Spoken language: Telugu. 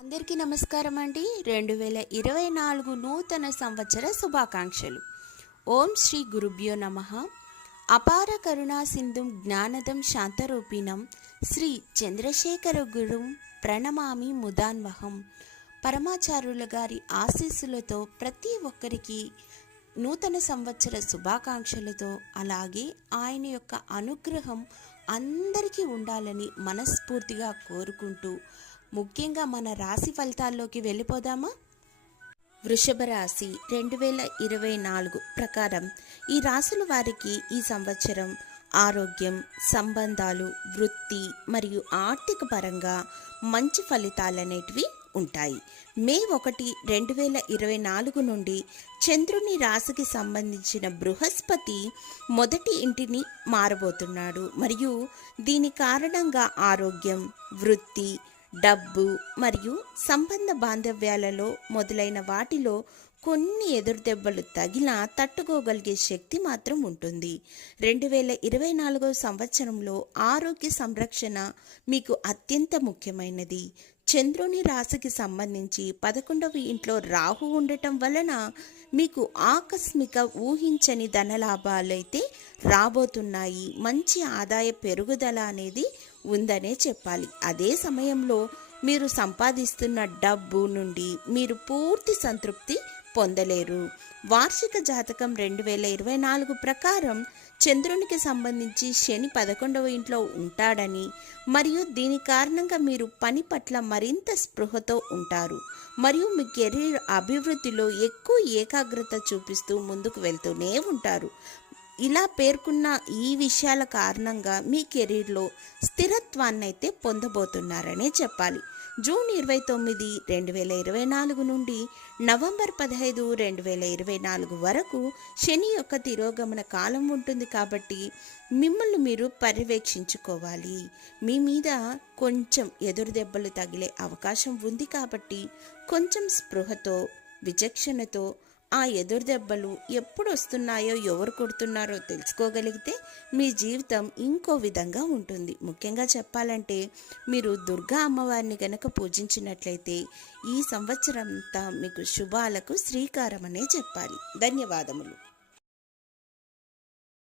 అందరికీ నమస్కారం అండి. 2024 నూతన సంవత్సర శుభాకాంక్షలు. ఓం శ్రీ గురుభ్యో నమః. అపార కరుణా సింధుం జ్ఞానదం శాంతరూపిణం శ్రీ చంద్రశేఖర గురుం ప్రణమామి ముదాన్వహం. పరమాచార్యుల గారి ఆశీస్సులతో ప్రతి ఒక్కరికి నూతన సంవత్సర శుభాకాంక్షలతో, అలాగే ఆయన యొక్క అనుగ్రహం అందరికీ ఉండాలని మనస్ఫూర్తిగా కోరుకుంటూ, ముఖ్యంగా మన రాశి ఫలితాల్లోకి వెళ్ళిపోదామా? వృషభ రాశి 2024 ప్రకారం ఈ రాశుల వారికి ఈ సంవత్సరం ఆరోగ్యం, సంబంధాలు, వృత్తి మరియు ఆర్థిక పరంగా మంచి ఫలితాలనేటివి ఉంటాయి. మే 1, 2024 నుండి చంద్రుని రాశికి సంబంధించిన బృహస్పతి మొదటి ఇంటిని మారబోతున్నాడు మరియు దీని కారణంగా ఆరోగ్యం, వృత్తి, డబ్బు మరియు సంబంధ బాంధవ్యాలలో మొదలైన వాటిలో కొన్ని ఎదురుదెబ్బలు తగిలా తట్టుకోగలిగే శక్తి మాత్రం ఉంటుంది. 2024 సంవత్సరంలో ఆరోగ్య సంరక్షణ మీకు అత్యంత ముఖ్యమైనది. చంద్రుని రాశికి సంబంధించి 11వ ఇంట్లో రాహు ఉండటం వలన మీకు ఆకస్మిక ఊహించని ధనలాభాలైతే రాబోతున్నాయి. మంచి ఆదాయ పెరుగుదల అనేది ఉందనే చెప్పాలి. అదే సమయంలో మీరు సంపాదిస్తున్న డబ్బు నుండి మీరు పూర్తి సంతృప్తి పొందలేరు. వార్షిక జాతకం 2024 ప్రకారం చంద్రునికి సంబంధించి శని 11వ ఇంట్లో ఉంటాడని మరియు దీని కారణంగా మీరు పని పట్ల మరింత స్పృహతో ఉంటారు మరియు మీ కెరీర్ అభివృద్ధిలో ఎక్కువ ఏకాగ్రత చూపిస్తూ ముందుకు వెళ్తూనే ఉంటారు. ఇలా పేర్కొన్న ఈ విషయాల కారణంగా మీ కెరీర్లో స్థిరత్వాన్ని అయితే పొందబోతున్నారనే చెప్పాలి. జూన్ 29, 2024 నుండి నవంబర్ 15, 2024 వరకు శని యొక్క తిరోగమన కాలం ఉంటుంది కాబట్టి మిమ్మల్ని మీరు పర్యవేక్షించుకోవాలి. మీ మీద కొంచెం ఎదురుదెబ్బలు తగిలే అవకాశం ఉంది కాబట్టి కొంచెం స్పృహతో, విచక్షణతో ఆ ఎదురుదెబ్బలు ఎప్పుడు వస్తున్నాయో, ఎవరు కొడుతున్నారో తెలుసుకోగలిగితే మీ జీవితం ఇంకో విధంగా ఉంటుంది. ముఖ్యంగా చెప్పాలంటే మీరు దుర్గా అమ్మవారిని గనక పూజించినట్లయితే ఈ సంవత్సరం అంతా మీకు శుభాలకు శ్రీకారం అనే చెప్పాలి. ధన్యవాదములు.